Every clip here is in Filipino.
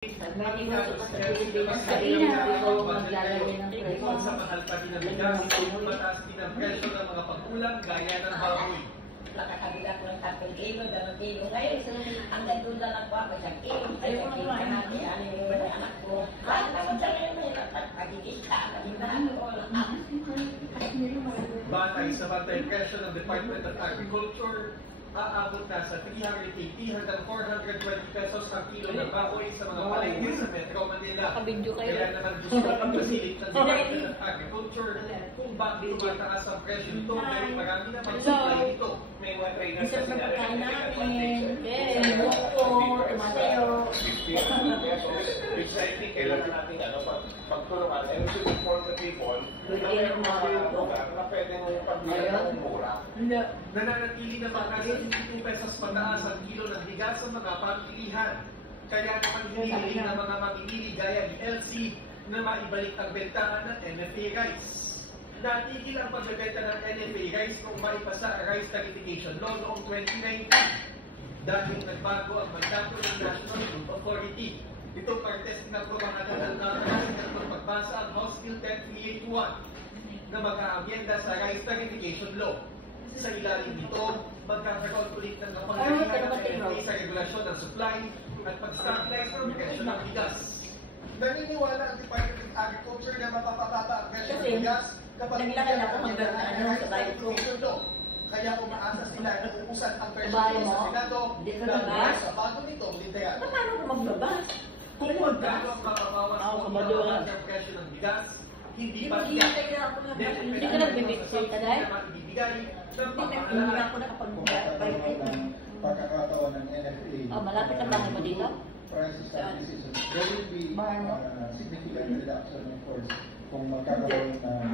May negosyo ka sa Pilipinas, sabihin na ako maglalagay ng presyo. Sa mahal pa din ang bigas, mataas din ang presyo ng mga pagkulang gaya ng baboy. Nakakabila ko ng 10 kilo, 2 kilo. Ngayon, hanggang doon lang ako ako sa kilo. Ayaw ko naman natin, ano yung mga anak ko. Kahit naman sa ngayon, may pagkikista, pagkikitahan ko. Batay sa bantay presyo ng Department of Agriculture, aabot na sa 380 hanggang 420 pesos ang kilo ng baboy sa mga palengke sa Metro Manila. Kaya naman gusto ang pasilip ng Department of Agriculture kung bakit tumataas ang presyo nito dahil marami na pag-supply nito. May mga traders na Pagkain natin, buko, tumateo. Which I think kailangan natin pagtulungan and to inform the people na lugar na pwede mong pagbilang ng mura. Nananatili naman nasa 52 pesos mataas ang kilo ng bigas sa mga pamilihan. Kaya naman hinihiling ng mga mamimili gaya ni LC na maibalik ang bentahan ng NFA rice. Natigil ang pagbebenta ng NFA rice kung maipasa ang Rice Tariffication Law noong 2019 dahil nagbago ang mandato ng National Food Authority. Ito partes na pumahalagal na ng pagbasa ang House Bill 10381 na mag-aamyenda sa Rice Tariffication Law. Sa ilalim nito, magkakaroon ulit ng kapangyarihan ng NFA sa regulasyon ng supply at pag-stabilize ng presyo ng bigas. Naniniwala ang Department of Agriculture na mapapababa ang presyo ng bigas kapag naglalala ko hanggang sa ano, sa bayan ko. Kaya umaasa sila na uusan ang presyo Bayan sa mo? Senado Di ka dahil nagbas? sa bago nitong lintayan. Paano ko magbabas? Kung magkano ang mababawas Ako, o kabadura. ibabawas ang presyo ng bigas, hindi pa Maghihintay na ako ng hindi ka nag-mixer ka dahil? ibibigay ng Hindi pamahalaan. na ako nakapag-buhay. Pagkakataon ng NFA. Oh, malapit ang bahay mo dito? Prices stabilization. There will be significant reduction, of course, kung magkakaroon ng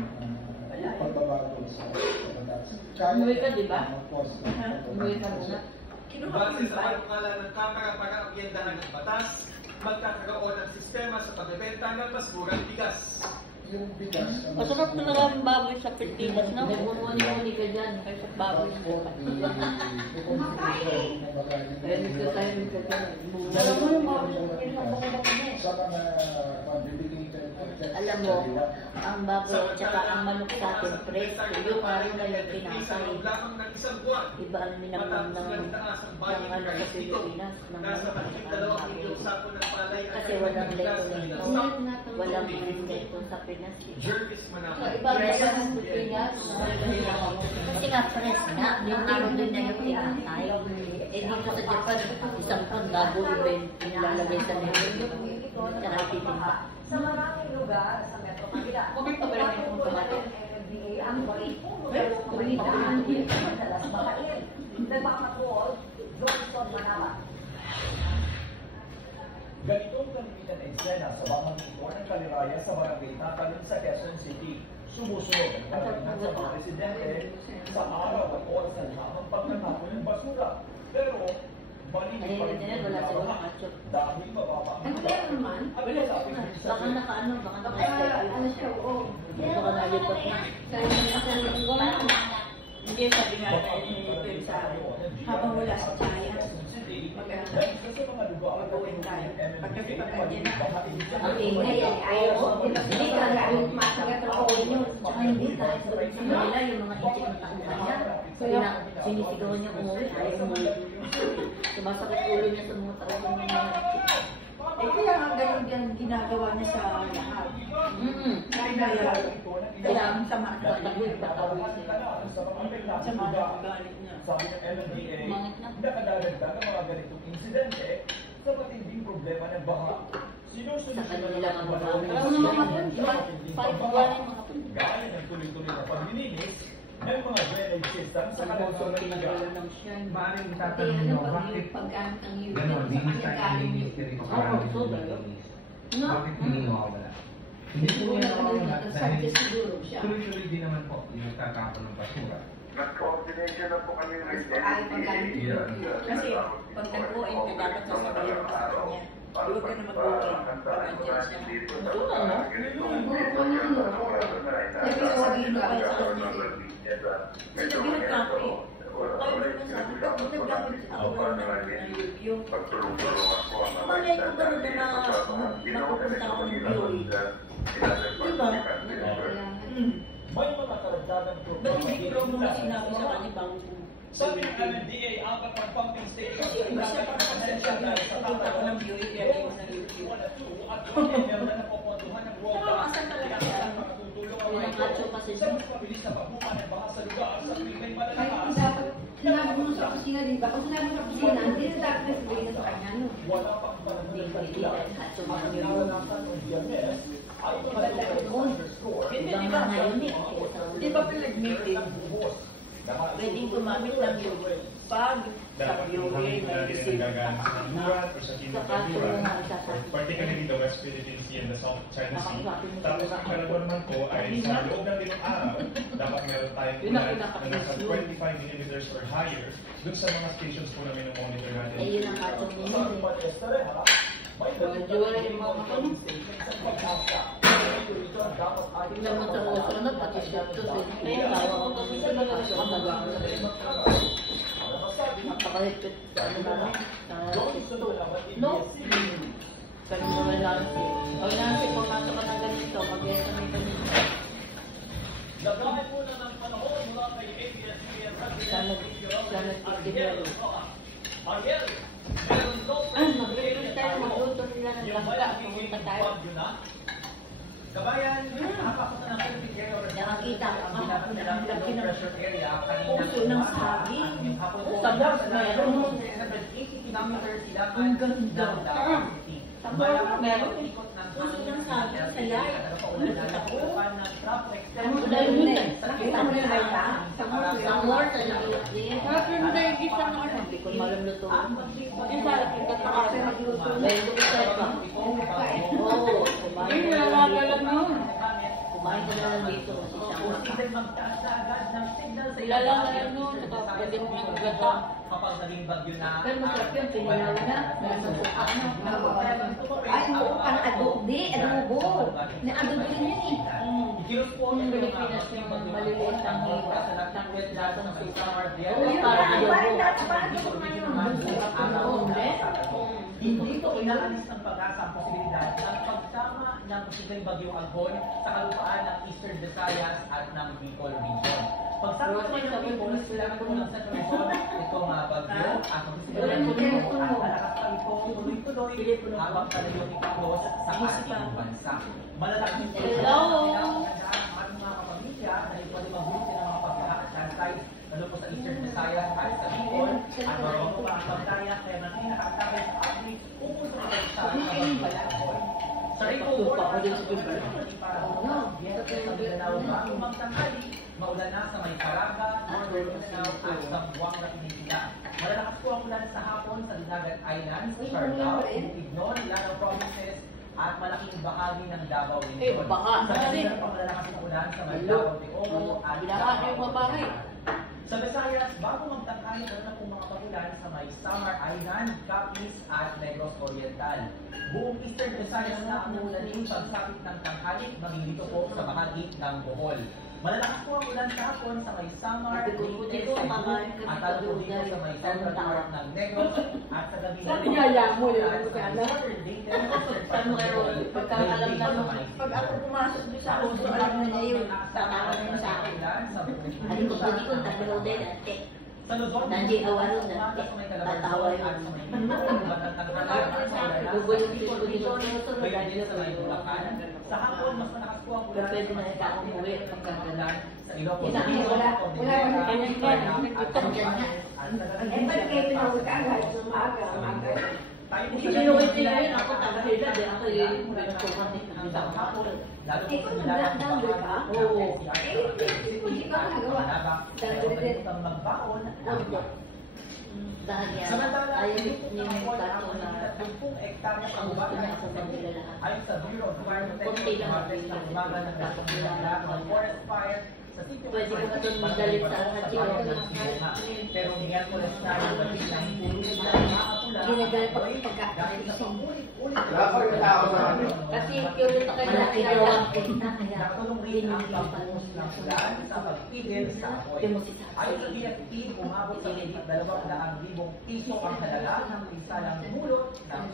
pagbabago sa batas. Umuwi ka, di ba? Of course. Umuwi ka muna. Base sa panukala ng Kamara para amyendahan ng batas, magkakaroon ng sistema sa pagbebenta ng mas murang bigas. Yung bigas. Masarap talaga ang baboy sa Pilipinas, no? Bumuni-muni ka dyan, kaya sa baboy. Alam mo yung mga sa mga contributing alam mo, ang baboy at saka ang manok sa atin, presko, yung araw na yung pinakay. Iba ang minamam ng ano sa Pilipinas, ng manok at saka ng baboy. Kasi walang leto-leto, walang leto sa Pinas. Iba ang leto ng Pilipinas, kasi nga fresh na, yung araw din na yung pinakay. Eh dito sa Japan, isang pang bago yung nilalagay sa leto. Tsaka ititimba. Sa maraming lugar sa Metro Manila, Bakit pa ba lang yung tomato? NFDA ang puno ng komunidad, madalas makain. Nagpapatuol, Johnson Manala. Ganito ang kalimitan na eksena sa pamamagitan ng kaliraya sa barangay Tatalon sa Quezon City. Sumusunod ang karamihan sa mga residente sa araw at oras ng lamang pagtatapon ng basura. Pero, malinis pa rin Wala siguro ketchup. dahil mababa ang naman? Baka nakaano, baka nakaano siya, oo. Baka nalipat na. Hindi sabi nga na sa habang wala sa Chaya. Kasi mga lugar ang gawin tayo. Pagkasi Ang ingay, ayaw. Hindi talaga yung masagot nyo. Tsaka hindi kahit doon sa Manila, yung mga isip ng tauhan niya. Kaya sinisigawan niya umuwi, ayaw umuwi. Sumasakit ulo niya sa mga tauhan ng mga isip. Eh kaya nga ganun din ginagawa niya sa lahat. Kaya ang sama na Patawid, patawid siya. sama na ugali niya. Sabi ng LMDA, Mangit na. nakadagdag ang mga ganitong insidente sa matinding problema ng baha. Sa kanila mga babae. Pero nung mga pun, Five buwan yung mga pun. Gaya ng tuloy-tuloy na paglilinis ng mga drainage system sa Sa kalansong ng pinagawa lugar. ng siya. Maaaring tatanong nyo, bakit paggamit ng unit gano'n, sa linis sa pagkakain. Ministry of Oo, so ba? No? Bakit hindi nawawala? Hindi po yan nawawala dahil Siguro siya. tuloy-tuloy din naman po yung nagtatapon ng basura. Nag-coordination na po kami with Ayaw paggamit ng Yeah. unit. Kasi pag nag-OM ka, dapat nasabayan mo sa kanya. Huwag ka na mag-OM. Pag-adyan siya. Tulad, no? Every order na kayo sa kanya. Sinabihan ka ako eh. pagtulong-tulungan po ang mga Malay ko ba na makapunta ako ng Biyoy? Diba? May mga karagdagang Ba't programa hindi ko muna sinabi sa kanya bago Sabi ng NMDA, apat ng pumping station sa iba't ibang pasensya dahil sa tatawa ng Iwan at 2 at 1 ML na napopontuhan ng World Bank. Kaya ang makatutulong ang mga ito sa mas mabilis na pagbuka ng baha sa lugar sa tuwing may malalakas. Sinabi mo sa kusina, di ba? Kung sinabi mo sa kusina, hindi na dapat na sabihin sa kanya, no? Wala pang barangay sa lugar. Ang kinalanasan ng DMS ay underscore. Di ba pinag-meeting? Pwedeng gumamit ng yun. Pag sa BOA na gagana sa Honduras or sa Timog Honduras, or particularly the West Philippine Sea and the South China Sea. Tapos ang kalagwan naman po ay sa loob ng 5 araw, dapat meron tayong ulan na nasa 25 millimeters or higher dun sa mga stations po namin ng monitor natin. Eh, yun ang katong Sa minute. Palestra, may Medyo yung mga kapalit. Tingnan mo sa oso na, pati siya ito. Kaya tawa ko kami sa mga kabagang. Napakahipit sa ano namin. No? Ganun naman lang. Pag natin pumasok ka ng ganito, mag-iya kami ganito. Lagahan muna ng panahon mula kay ABS-CBN Sana nag-itinero. Ariel, meron no Mag-itinero tayo, magluto nila ng bangka. Pumunta tayo. Kabayan, nakapasok na ng Philippine Area of Nakakita ka ba? Ang laki ng pressure area kanina. Puso ng saging. Tapos meron 180 kilometers sila Ang ganda. Tapos meron ikot ng puso ng saging sa light. Ano dahil yun eh. Nakita mo rin ay ka? Sa more, sa liit din. Bakit mo tayo gisa ng ano? Hindi ko malam luto. Yung sa akin, kasi ako magluto na. May luto tayo ba? Oo, kumain Ay, ko na lang nakakalam dito. nun. Kumain ko na lang dito kasi siya Ilalang na yun nun, saka pwede mo yung gata. Kapag naging bagyo na, Pero masarap yun, pinilaw na. Nasa buka na. Ay, buo pa na adobo. Adobo. Na-adobo din yun eh. Yung Pilipinas yung maliliit ang hiwa. Sangwet lahat ng suka. Oo, yun. Parang dati, parang adobo na yun. Hindi ko inaalis ng pag-asa ang posibilidad ng pagsama ng posibleng bagyong Algon sa kalupaan ng Eastern Visayas at ng Bicol Region. Pagsama naman ng Bicol, kailangan ko ng Central Region itong bagyo at posibleng at malakas pa itong tuloy-tuloy habang sa layo ito sa ating bansa. Malalaking Hello! ang mga kapamilya na pwede mabuti ng mga pagkakas at landslide lalo po sa Eastern Visayas at sa Bicol at marunong po ang pagdaya kaya natin nakakatabi sa ating pupunta na sa Bicol. Sa Rico, para magtanghali, maulan na sa Maycaraga, Northern Mindanao at Zamboanga Peninsula. Malalakas po ang ulan sa hapon sa Dinagat Islands, Siargao, Bukidnon, Lanao Provinces, at malaking bahagi ng Davao Region. Baka, Sa Cagayan, malalakas ang ulan sa Maynilao de Oro at Binakaan yung mga bahay. sa Visayas, bago magtanghali, meron na pong mga pagulan sa may Samar Island, Capiz at Negros Oriental. Buong Eastern Visayas na ang ulanin pagsapit ng tanghali, maging dito po sa bahagi ng Bohol. Malalakas po ang ulan kahapon sa may Samar, Leyte, at lalo dito sa may central part ng Negros at sa gabi Sabi niya, alam mo, yun ang kaya Saan mo kayo? Pagkakalam na mo. Pag ako pumasok doon sa puso, alam na niya yun. Tama na yun sa akin. Alikot ko dito, tatlo din. Sa Luzon, Nandiyan awalo na. Tatawa yun. Gugulong ko dito. sa hapon, mas malakas po ang ulan. Pwede na ito ako umuwi pagkakalan. Sa Ilocos, Wala Eh, ba't kayo tinawag ka agad? Umaga. tayo po Hindi ko ngayon ako taga-hila. Di ako yung pinutukan din. Sa hapon, lalo po Ikaw sa nag-download ka? Oo. Hindi ka nagawa. Dahil magbaon, Dahil yan, samantala, ayaw hindi po niya ang yung tato na 10 hektarya ang gusto niya ako manila lahat. ayon sa Bureau of Environmental Kunti lang ang Protection ng umaga ng Lasong Manila ng forest fire sa sitio Pwede ko na itong magalit sa Hachiro. pero Miyerkules na yung batik ng puro na nakakapula Ginagal pa dahil sa pagkakagising. paulit-ulit Wala pa rin tao na Kasi curious ako malaki daw ang kita. Kaya Nakulong rin ang pagbuhos ng ulan sa pagpigil sa apoy. Ayon sa PFP, umabot sa higit 200,000 piso ang halaga ng pisalang mulot ng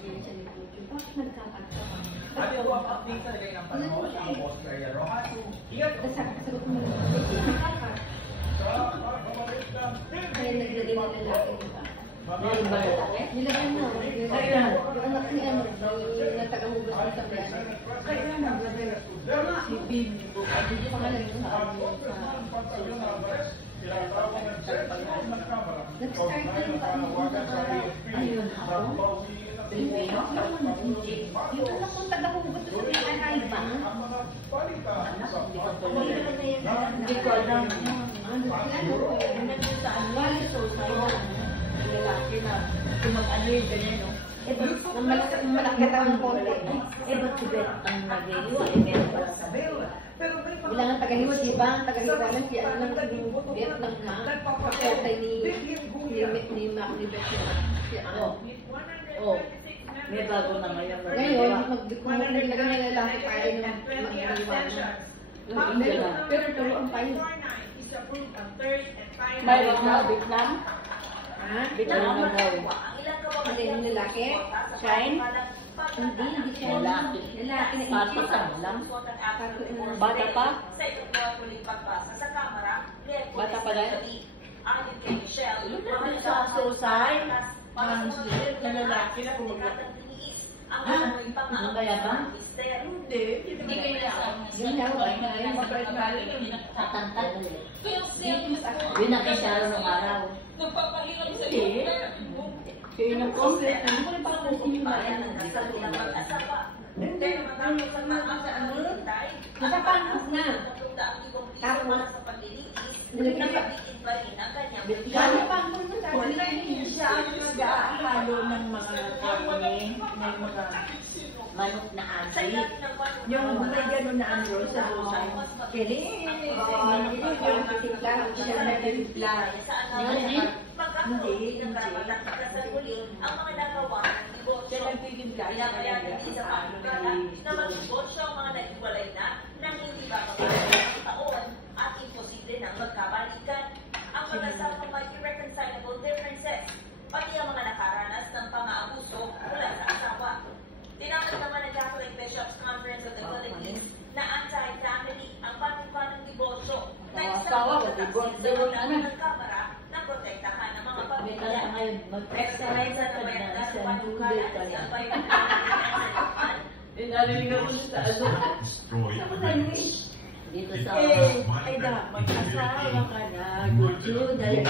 At ito ang update sa lagay ng panahon ang Boss Maria Rojas. Iyan po. Kaya naglagay ng lalaki. meron ba lalaki? Nilagay na. Ayan. Yung anak ni ano, yung nagtagahugas ng tabihan. Kaya na, brother. Si Bim. Hindi pangalan mo sa Nag-start na yung ayun ako. Pilipino? yung anak kong tagahugas sa tabihan ay ba? Hindi ko alam. Nandun sa Anwali Society. Yung lalaki na kumag-ano yung ganyan, no? Eh, malaki ang konti. Eh, ba't si Beth ang nag-iwa? Eh, meron pala sa Beth. Wala nga tagahiwa, di ba? Ang tagahiwa lang si ano ng Beth ng ma. Kapatay ni Mac ni Beth na. Si ano. Oh, may bago na ngayon. Ngayon, kung nilagay na lalaki tayo ng mag-iwa na. Pero tuloan pa yun. Mayroon na Vietnam? Ha? Vietnam na daw. Hindi yung lalaki? Shine? Hindi siya. Lalaki. Lalaki na Bata ka lang? Bata pa? Bata pa rin? Yun naman sa suicide. Na lalaki na kumagla. Ano kaya ba? Hindi. Hindi kaya. Yun na, yung mabait nga Tatantad. Yun na kay Sharon nung araw. Hindi. Kaya yung complex. Ano ko rin pa kung kumimayan ng nasa tulungan? Hindi. Nakapanos na. Tapos, nilagyan pa. Gano'n pa ang puno sa Wala hindi siya nag-ahalo ng mga karne, ng mga manok na ati. Yung may gano'n na ano sa busay. Kili. Yung titikla. Siya nagtitimpla. Hindi. Hindi. Ang mga nagawa ng negosyo, Siya nagtitimpla. pinapayagan din sa pagkakala na mag-negosyo ang mga nag-iwalay na nang hindi ba ng taon at imposible na magkabalikan. Ang mga samang may irreconcilable differences, pati ang mga nakaranas ng pang-aabuso mula sa asawa. Tinanggap naman ng Catholic Bishops Conference of the Philippines na anti-family ang pagkipa ng divorso na isang ng Kamara na protektahan ng mga pamilya. Exercise sa nabayan na pagkakala na si Albay Narinig ako sa ano. Dito sa ay da, mag-asawa ka na, gusto dahil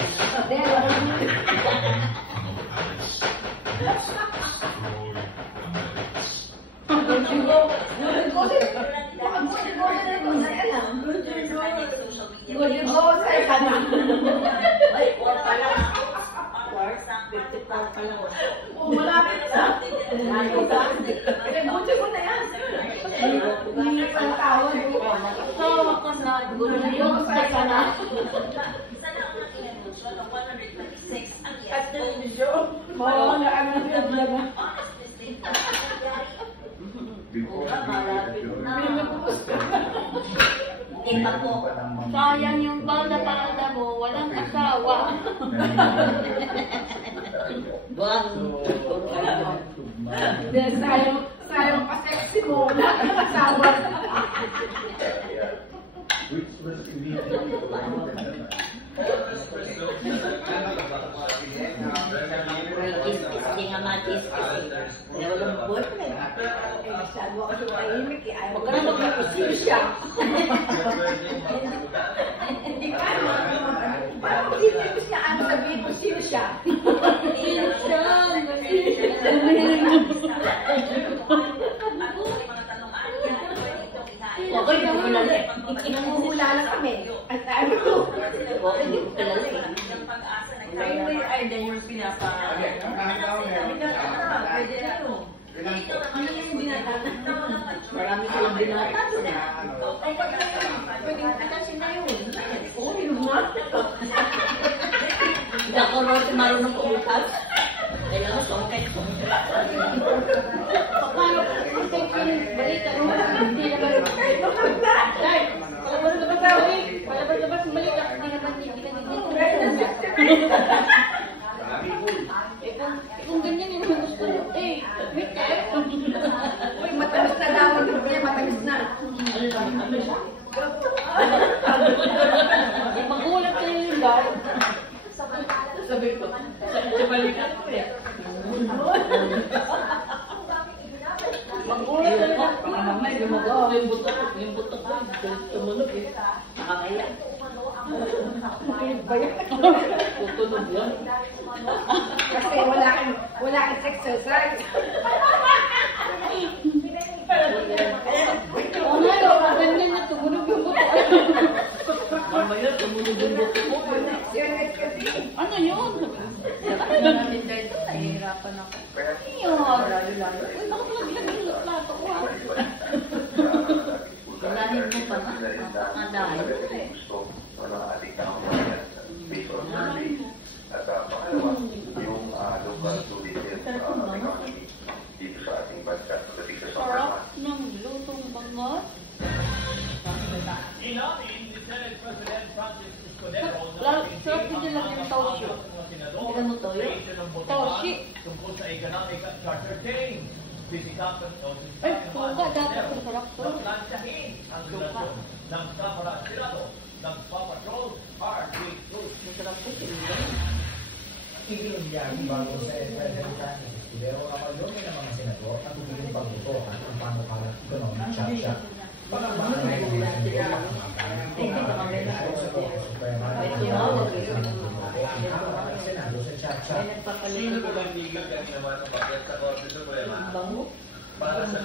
malapit na. Buti ko na yan. Hindi pa tawag. Asawa ka na, gusto ka na. Sana ang aking anuncio ng 126 ang At yes. television, mga ano siya talaga. Honest mistake na nangyari. Malapit na. Hindi pa po. Sayang yung bala mo, walang asawa. Buwan. Sayang pa sexy mo, wala kang asawa. Which was immediately Hindi nga matis kasi walang boyfriend. Masyado ako sa tahimik eh. Ayaw Huwag ka na mag-isip siya. Hindi ka parang mag-isip ko siya. Ano sabihin ko sino siya? Okay, hindi ko kilala eh. Nanguhula lang kami. At sabi ko, Okay, hindi ko kilala eh. Kayo Kayo ay dahil yung pinapa... Pwede na ito. Yung binata. Marami silang binata. Pwede mo kasi na yun. Oo, yun nga. Hindi ako rin marunong umukas. Kailangan songket. Paano kung Kung ganyan yung gusto mo, eh, wait ka. Uy, matamis na daw. Matamis na. Magulat kayo yung daw. Sabi ko, sa balikan ko eh. Magulat kayo na. Mamay, gumagawa yung buto ko. Yung buto ko, tumunog eh. Nakakaya. Tutunog yun. Kasi wala kang exercise. Oo nga, ganyan na tumunog yung buto. Mamaya, tumunog yung buto ko. Ano yun? Ano namin dito? Nahihirapan ako. Yun. Lalo-lalo. Uy, bakit wala bilang yung plato ko ah? Sinahin mo pa na. Ang dahil. At pangalawa, yung local tourism economy dito sa ating bansa pagdating sa summer Sarap months. ng lutong bangot. Sarap din lang yung toshi. Hindi mo to yun? Toshi. Tungkol sa economic at charter chain. Ay, suka dapat ang sarap to. Plansyahin ang relasyon ng Kamara at Senado ng Papatrol R.J. Cruz. Masarap to. Tigil niya bago sa presidential. Pero kapag yun ng mga senador at tutuloy pagbuto at ang panukalang economic charter. Pangambahan na yung mga senador Senado sa charter. Ay, nagpapalit ko lang. Ang bango. Para sa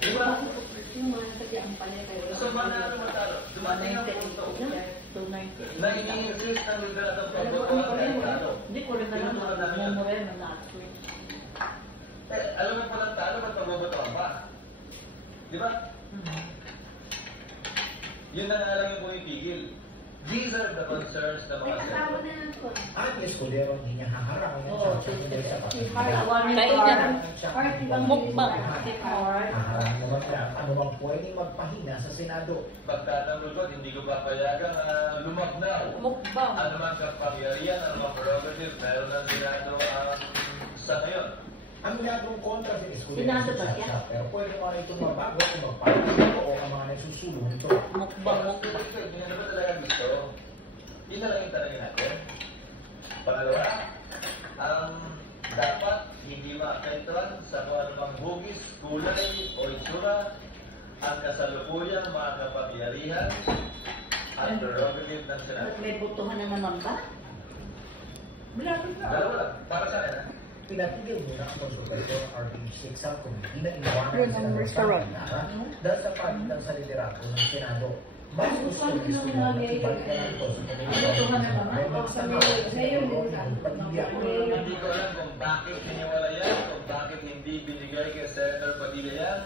diba? So, manalo matalo. Dumating ang punto. 290. Nag-i-insist ang lugar at ang pagbabawa ng talo. Hindi ko rin alam na memorya ng lahat. Alam mo palang talo, ba't pagbabataan pa? Di ba? Yun na nga lang yung pumipigil. These are the concerns ng mga senador. At Escudero hindi niya haharang ng charter nila sa Kayo dyan. Mukbang. haharang naman niya ano bang pwedeng magpahina sa Senado. Pagtatanggol ko, hindi ko papayagang lumagnaw. Mukbang. Ano man kapangyarihan, ano man prerogative, meron ng Senado sa ngayon. Ang ginagawang kontra si Escudero Senado sa ba siya? charter, pero pwede mo rin itong mabago kung magpahina o ang mga nagsusulong ito. Mukbang. Hindi na ba talaga gusto? Yun na lang yung tanongin natin. Pangalawa, dapat hindi maapektuhan sa kung anumang hugis, kulay o itsura ang kasalukuyang mga kapangyarihan at prerogative ng Senado. May butuhan na naman ba? Dalawa lang, para sa akin. Pinatigil muna ang konsultasyon ng RT6 Subcommittee na inawanan Red sa number ng Saron. dahil sa pagitan sa liderato ng Senado. Mas gusto ni Escudero na ibalikan ang ito sa Hindi ko alam kung bakit hiniwala yan, kung bakit hindi binigay kay Senator Padilla yan,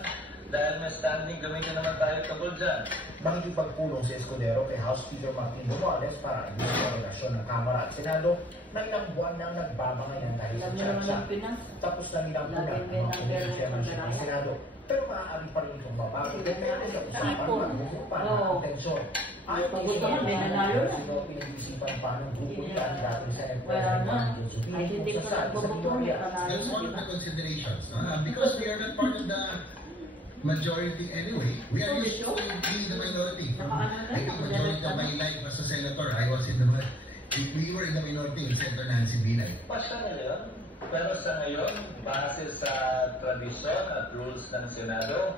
dahil may standing gamitin naman tayo kabul dyan. Makikipagpulong si Escudero kay House Speaker Martin Romualdez para ayusin ang relasyon ng Kamara at Senado na ilang buwan nang nagbabangayan dahil sa Alam mo naman charsa. ang Pinas. Tapos na nilang una ang mga committee chairmanship ng Senado. Pero maaari pa rin itong babago kung meron sa usapan magbubupa ng tensyon. At Pagbutuhan, may nanalo na. pinag-isipan pa ng grupo nila ang dating Senate Wala President na. Martin Zubiri Ay, hindi ko kung saan sa nagbubutuhan. Victoria. Panalo That's na, one di of ba? the considerations. Because we are not part of the majority anyway. We are used to being the minority. I think majority of my life as a senator, I was in the we were in the minority with Senator Nancy Binay. Pasya na yun. Pero sa ngayon, base sa tradisyon at rules ng Senado,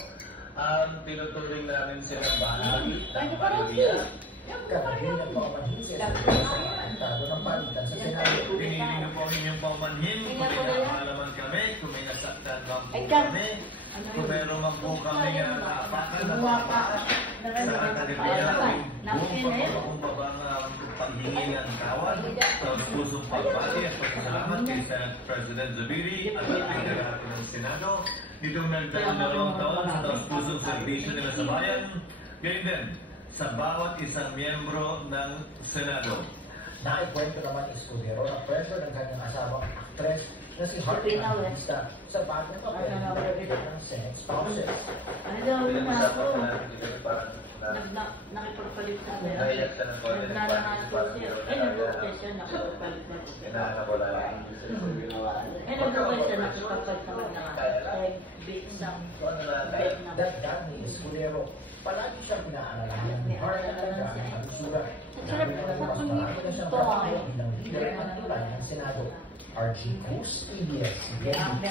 tinuturing namin silang bahagi ng mayoría. Kaya nagpapanhin si Escudero sa pagkakantado ng palitan sa Senado. Piniling niyo po ang inyong paumanhin kung may nakakalaman kami, kung may nasaktan bang po Ay, Kat. kami, kung meron man po kami naapakan na mga sa akademiya, buong babang paghingi ng tawad sa pusong pagbati at pagkasalamat kay Senate President Zubiri at sa pagkakalaman ng Senado. Itong nagdalawang taon sa pusong servisyo nila sa bayan, gayon din sa bawat isang miyembro ng Senado. Naikwento naman ni Escudero na pressure ng kanyang asawang actress na si Harvey Bautista sa bagong papel ng Senate spouses. Ano daw yun ako? Pinag-usapan natin dito parang nakipagpalit sa amin. Naiyak ka ng konti. Naglalakad po siya. Nag-okay siya, nakipagpalit na po siya. Inahanap ko lang. Nag-okay siya, nakipagpalit naman na isang bed na. Dagdag ni Escudero, palagi siyang pinaalalahan ni Harlan Dagdag ng kalusugan. Sarap sa Marami na siyang trabaho bilang leader ng tulay ng Senado. RG Cruz, ABS-CBN.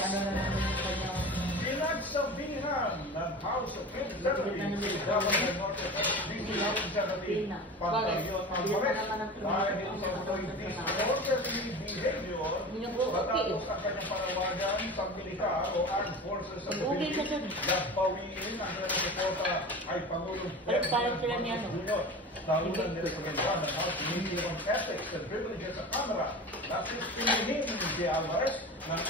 Pinagsabihan ng House of Representatives sa Governor Norte Representative Pantaleon Alvarez dahil sa authorities disorderly behavior matapos ang kanyang panawagan sa militar o armed forces sa Philippines na bawiin ang kanyang suporta ay Pangulong Ferdinand Jr. Naulan nila sa ganda ng House Committee on Ethics and Privileges sa Kamara na sisinihin si Alvarez ng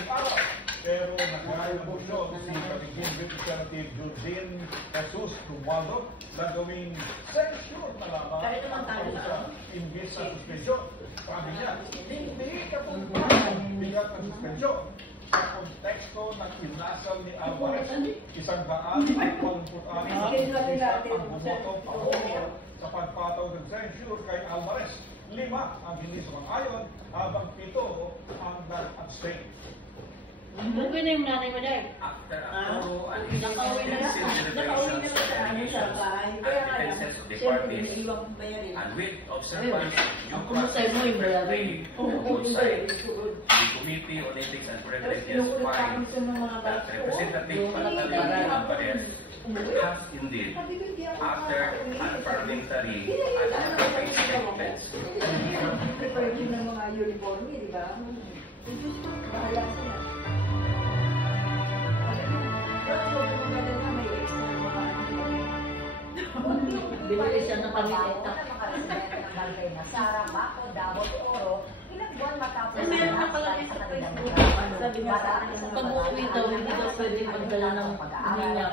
6 araw. Pero nagkaroon ng motion si Kamiging Representative Eugene Jesus Romualdo na gawing censure na lamang ang imbis sa suspensyon. Sabi niya, hindi kapuntahan bigat ng suspensyon sa konteksto ng inasal ni Alvarez. 186 ang bumoto pahor sa pagpataw ng censure kay Alvarez. 5 ang hindi sumang-ayon habang 7 ang nag-abstain. Bugin na yung nanay mo dahil. Nakauwi na sa bahay. Kaya nga lang, siyempre naiiwan kong bayarin. And with observance, yung Kumusay mo yung bayarin. the Committee on Ethics and Privileges finds that Representative Pantaleon Alvarez has indeed, after unparliamentary and unpaid statements, Prepare din ng mga uniform, di ba? Bahala sila. Binili siya ng pamilita. na Sara, Baco, Davao, Oro, ilang buwan matapos Meron na pala sa Facebook. Sabi niya sa akin, pag uuwi daw, hindi daw pwede magdala ng pag-aaral.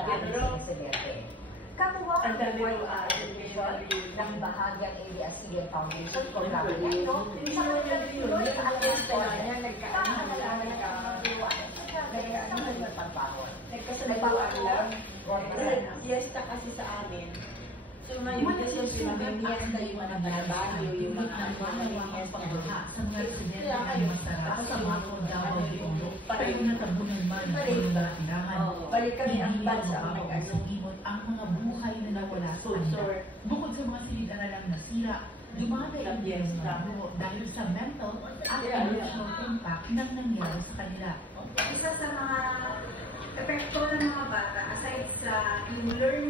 Katuwa ang ng bahagyang ABS-CBN Foundation for Government, sa pagkakatuloy sa Alliance Corner, nagkaanalangan ng mga duruan sa pagpapawon. Nagkasaluan lang. Siesta kasi sa amin. So ngayon kasi pinamimiyan na yung mga banabayo, yung mga mamimiyan na sa mga residente ng masarap sa mga Davao de Oro para yung natabunan man ng natindahan. Balik kami ang bansa ang ang mga buhay na nawala sa kanila. Bukod sa mga silid-aralang nasira, dumatay ang Davao dahil sa mental at emotional impact ng nangyari sa kanila. Isa sa mga epekto ng mga bata, aside sa yung learning